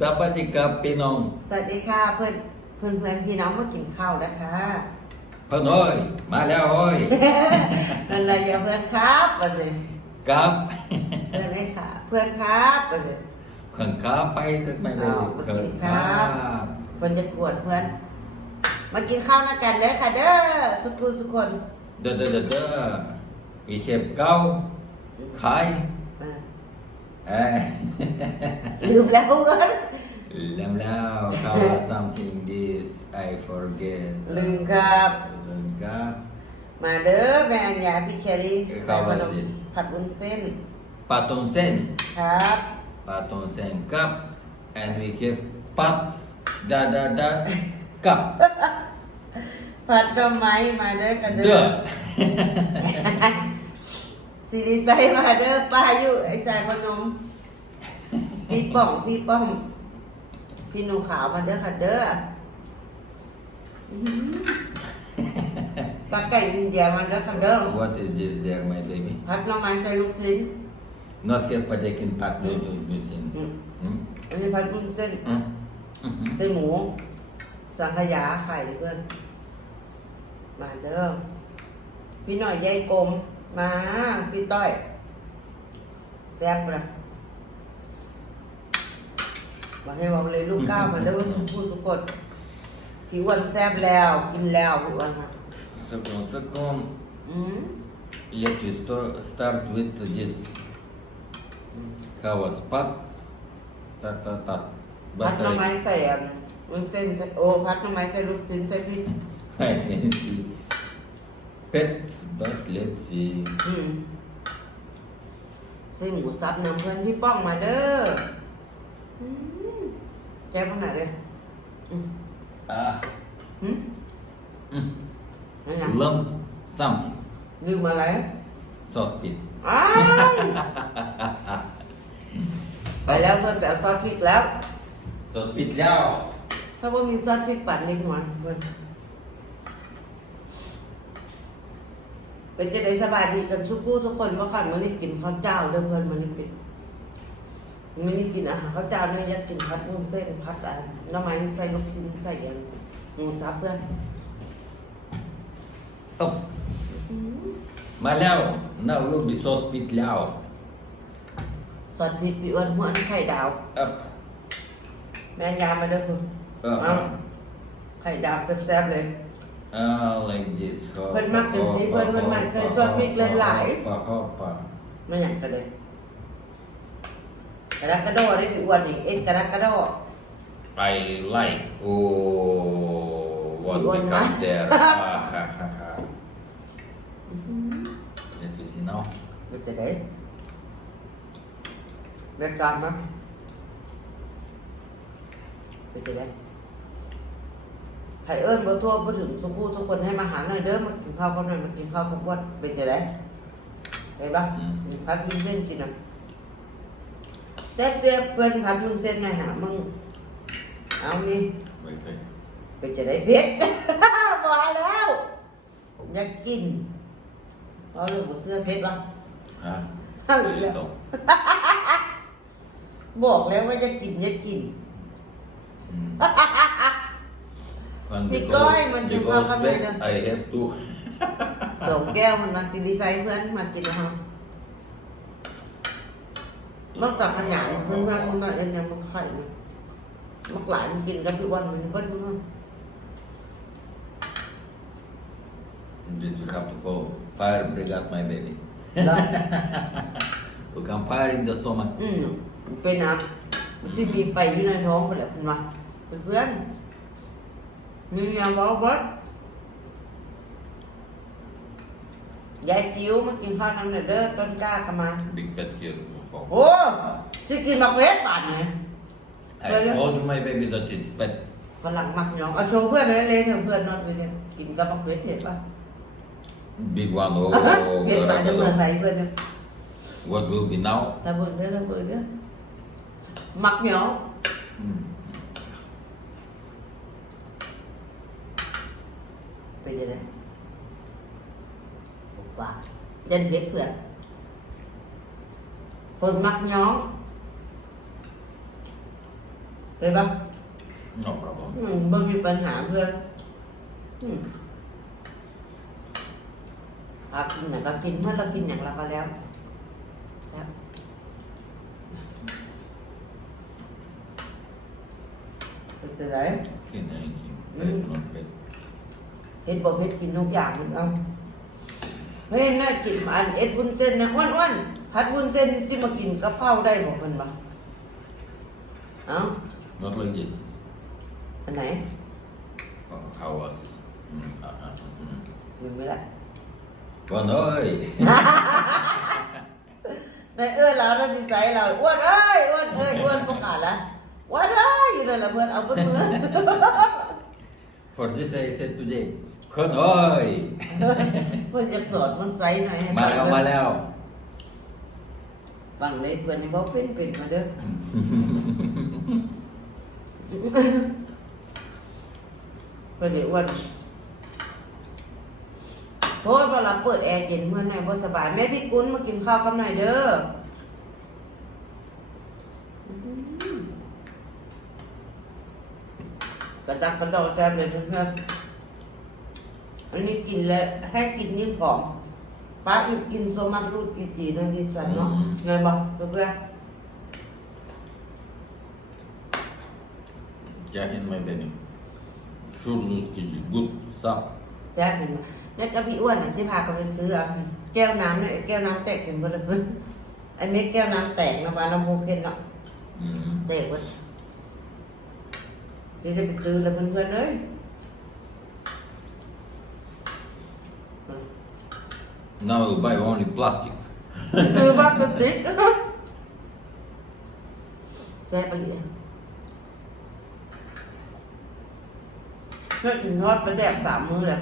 สวัสดีครับพี่น้องสวัสดีค่ะเพื่อนเพื่อนเพื่อนพี่น้องมากินข้าวนะคะเพ่อน้อยมาแล้วโอ้ยนั่นแหละอย่าเพื่อนครับมาสิครับเพื่อนไม่ค่ะ เพื่อนครับมาสิขังขาไปสักไม่ได้อ้าวขังครัขาบเพื่อนจะกวดเพื่อน มากินข้าวนะกันเลยค่ะเด้อสุกุสุกคนเด้อเด้อเด้อเด้ออีเข็บเก้าขายอะเอ้ยลืมแล้วเพื่อ นลืมแล้วเขาว่า something this I forget ลืมครับลืมครับมาเด้อแม่อัญญาพี่แคลรี่ข้าใส่วขนมดิสผัดวุ้นเส้นปลาตงเส้นครับปลาตงเส้นกับ and we have ปัดดาดาดากับผัดดอกไม้มาเด้อกันเด้เด้อ ซีรีส์ไซมาเด้อป้าอยู่ไอ้สายพนม พี่ป้อง พี่ป้อมพี่หนูขาวมาเด้อค่ะเด้ออื้อหือปลาไก่ดินแดงมาเด้อค่ะเด้อ What is this there my baby พัดหน้ำมันใส่ลูกชิ้น Not have padakin pak Hmm. dulu di sini. อืม Hmm? อันนี้พัดวุ้นเส้น Hmm? Hmm. เส้นหมู สังขยาไข่เพื่อน มาเด้อพี่หน่อยยายกลม มาพี่ต้อย แซ่บละมาให้บอกเลยลูกก้าวมาเด้อสุกุสุกดพี่อ้วันแซ่บแล้วกินแล้วพี่อ้วันค่ะ Second, second. อืม Let you sto- start with this. Kawas pat. Tat tat tat. พัดหน้ำไม้ Batai. ใส่อะมันเส้นใส่โอ้พัดหน้ำไม้ใส่ลูกชิ้นใส่พี่ I can see. Pet. But let's see. อืมเส้นหมูสับน้ำเพื่อนพี่ป้องมาเด้ออืมแจ๊บขนาดเลยอืม Ah. หืม Hmm. นั่นยัง Lump something. ลืมอะไร Sauce pit. อ้าวไปแล้วเพื่อนไปเอาซอสพริกแล้ว Sauce pit liao. ถ้าว่ามีซอสพริกปั่นนิดหน่อยเพื่อน เป็นจะได้สบายดีกันทุกผู้ทุกคนว่าขันมันนี่กินข้าวเจ้าเด้อเพื่อนมันนี่เป็นมันนี่กินอาหารข้าวเจ้าเนี่ยอยากกินพัดนุ่มเส้นพัดอะไรน้ำมันใส่ลูกชิ้นใส่อย่างหมูสับเพื่อน Oh. Malau. Now will be sauce pit liao. ซอสพริกพี่อ้วนหัวนี่ไข่ดาว Up. แม่ยามาเด้อเพื่อน Up. เอาไข่ดาวแซ่บๆเลย Ah, like this. เพิ่นมักเป็นสีเพิ่นเพิ่นมักใส่ซอสพริกหลายๆ Hoppa, hoppa. ไม่อยากกันเลยกระดักกระโดดได้พี่อ้วนอีกเอ็ดกระดักกระโดด I like. Oh, what You want become that? there? ah, ha, ha, ha. Let me see now. มันจะได้เรียกการมั้ยเป็นจะได้ ไผ่เอิญบ่ทั่วบ่ถึงทุกผู้ทุกคนให้มาหาหน่อยเด้อมากินข้าวกันหน่อยมากินข้าวกับอ้วนเป็นจะได้เห็นปะอืมมีพัดมุ้นเส้นกินอะแซ่บเสียเพื่อนพัดมุ้นเส้นมาหามึงเอานี่ Wait, wait. เป็นจะได้เพชร บอกแล้วอยากกินเอาเรื่องของเสื้อเพชรวะ Huh? เอาอีกแล้ว Little. บอกแล้วว่าจะกินอยากกิน Mm. And Because because, when you because welcome back, them. I have to. สองแก้วมันมาซิลิไซเพื่อนมากินนะครับนอกจากขยันเพื่อนเพื่อนมันก็ยังยังมักไข่นะมักหลายมันกินกันทุกวันมันเพิ่นเนาะ This we have to call fire brigade, my baby. แล้ว We can fire in the stomach. อืมเป็นน้ำมันจะมีไฟอยู่ในท้องไปแหละคุณวะเพื่อนๆมีอย่างบอกว่ายายจิ๋วมากินข้าวน้ำหน่อยเด้อต้นกล้ากันมา Big pet here. โอ้สิกินบักเวสป่านไง I told you, my baby, that it's pet. ฝรั่งมักหยองเอาโชว์เพื่อนเลยเลยเถอะเพื่อนนอนไปเนี่ยกินกับบักเวสเห็นป่ะ Big one. Oh, เห็นป่ะจะเพื่อนไหน God. เพื่อนเนี่ย What will be now? ถ้าเพื่อนเด้อถ้าเพื่อนเด้อมักหยอง Mm. เป็นยังไงว่าเด่นเพชรเพื่อนคนมักหยองเคยปะ No problem. อืมบ่มีปัญหาเพื่อนอืมอากินไหนก็กินเมื่อเรากินอย่างเราก็แล้วครับเป็นจะไร Can I eat? Mm. Not bad. เฮ็ดบ่เฮ็ดกินทุกอย่างมันเอาเฮ้ยน่ากินอันเอ็ดวุ้นเส้นนะอ้วนๆพัดวุ้นเส้นสิมากินกับข้าวได้บ่เพิ่นบ่เอ้า Not like this. อันไหน Oh, how was? Mm, uh-uh. Mm. กินไม่ได้ One oi! ในเอ้ยเราเราสิใส่เราอ้วนเอ้ยอ้วนเอ้ยอ้วนบ่ขาดละอ้วนเอ้ยอยู่นั่นล่ะเพิ่นเอาเพิ่นเพิ่น For this I said today, Kon oi! เพิ่นจะสอนมันใส่หน่อยให้มาแล้วมาแล้ว ฟังเลยเพิ่นนี่บ่เป็นเป็นมาเด้อเพิ่นนี่อ้วนโอ้ยพอเราเปิดแอร์เย็นเมื่อไหร่บ่สบายแม่พี่กุ้นมากินข้าวกับหน่อยเด้ออื้อหือ กระดักกระดอกแซ่บเลยเพื่อนๆอันนี้กินแล้วให้กินยิ่งผอมป้าอยู่กินโซมักรูดกิจีนั่นดีสุดเนาะอืม ไงบอกเพื่อน Jack in my belly. Sure lose kg. Good sap. ๆแซ่บเห็นไหมแล้วก็พี่อ้วนน่ะที่พากันไปซื้ออะแก้วน้ำเนี่ยแก้วน้ำแตกเห็นบ่ล่ะเพิ่นไอ้เม็ดแก้วน้ำแตกนะบ้านน้ำมูเพ็ญเนาะ Mm. แตกเบิด เดี๋ยวจะไปซื้อแล้วเพื่อนๆเลย Now you buy only plastic. ซื้อบ้านก็ติดแซ่บไปเลยก็กินทอดปลาแดกสามมื้อเลย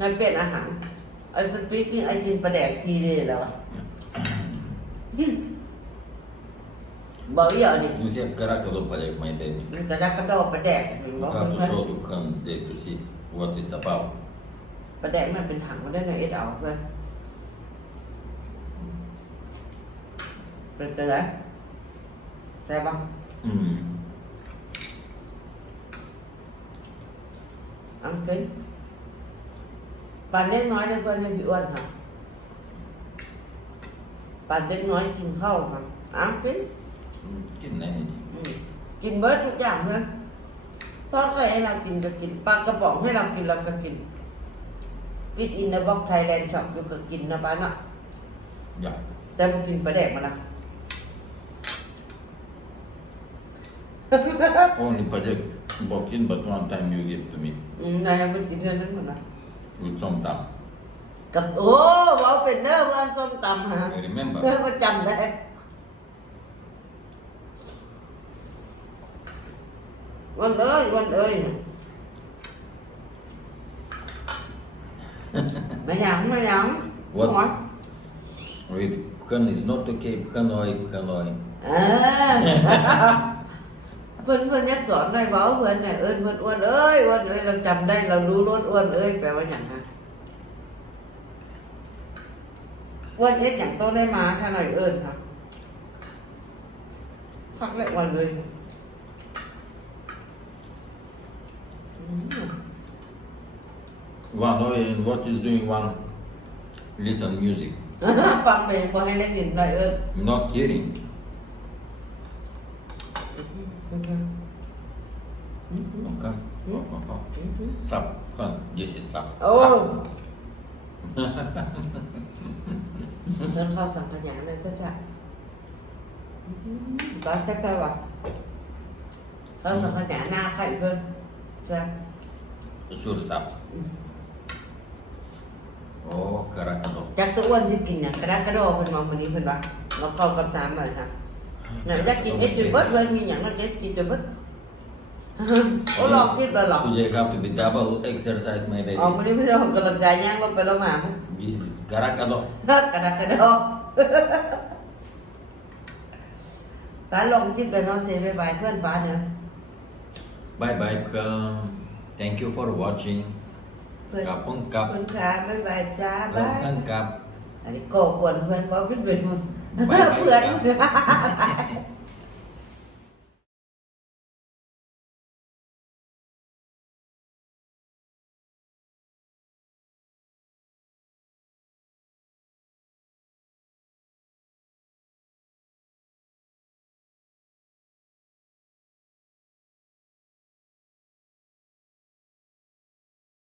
นั่นเป็นอาหารไอ้สปีกิ้งไอ้กินปลาแดกทีเลยแล้วอะ บอกอีกอย่างนี่ You have Karakalopalia, my baby. มันกระดักกระดอกปลาแดกเห็น You บอก have to เพื่อน show to come there to see what it's about. ๆปลาแดกมันเป็นถังมาได้ในเอสเอาเพื่อนเป็นจะไรใช่ปะ Mm. อังกินปานเล็กน้อยในเพื่อนในพี่อ้วนค่ะปานเล็กน้อยกินข้าวค่ะอังกิ น Mm, Good night. อืมกินเบิร์ดทุกอย่างเพื่อนทอดไข่ให้เรากินก็กินปลากระป๋องให้เรากินเราก็กินฟิตอินในบ็อกไทยแลนด์ช็อปอยู่ก็กินนะบ้านอะ Yeah. แต่มากินปลาแดกมานะ Only project box in, but one time you give to me อืมนายมันกินเท่านั้นหมดนะ with some tam. กับโอ้บอกเป็นเนอร์ว่าส้มตำฮะ I remember. เพื่อประจำได้ วันเอ้ยวันเอ้ยมาหยังมาหยัง What? หัว With Phan is not okay. Hanoi, Hanoi. เออเพื่อนเพื่อนยักสอนได้บอกเพื่อนเนี่ยเอิญเพื่อนอ้วนเอ้ยอ้วนเอ้ยเราจำได้เรารู้รสอ้วนเอ้ยแปลว่าอย่างไรอ้วนเอ็ดอย่างโตได้มาถ้าหน่อยเอิญครับคักได้อ้วนเลยอืม One oi and what is doing one? Listen music. ฟังเพลงพอให้ได้ยินหน่อยเอิญ Not hearing. อืม Okay. Mm. Oh, oh, oh. Sap. Phan. This is sap. โอ้เดินเข้าสังขยาเลยสักอย่างก็สักได้ว่ะเข้าสังข ยาหน้าใครเพิ่นใช่ Sure sap. Oh, Karakado. จักตัวอ้วนสิกินเนี่ยกระดากกระโดดเพิ่นมองวันนี้เพิ่นว่าเราเข้ากับตามหน่อยค่ะเนี่ยจักกินเอ็ดจุดเบิดเพิ่นมีอย่างนั้นเอ็ดกินจุดเบิดโอ้ลองคิดแล้วหรอ Today have to be double exercise, my ออก baby. วันนี้ไม่ได้ออกกำลังกายย่างรถไปแล้วมา This is Karakado. กระดากกระโดดป้าลองคิดเลยเนาะเซบายบายเพื่อนป้าเนี่ย Bye bye, Phan. Thank you for watching. เพื่อน Kapong ขอบ kap. คุณค่ะบ๊ายบายจ้าบาย Kapong kap. อันนี้ก่อกวนเพื่อนเพราะเพื่อนเป็นเพื่อนบ๊ายบายเพื่อนครับ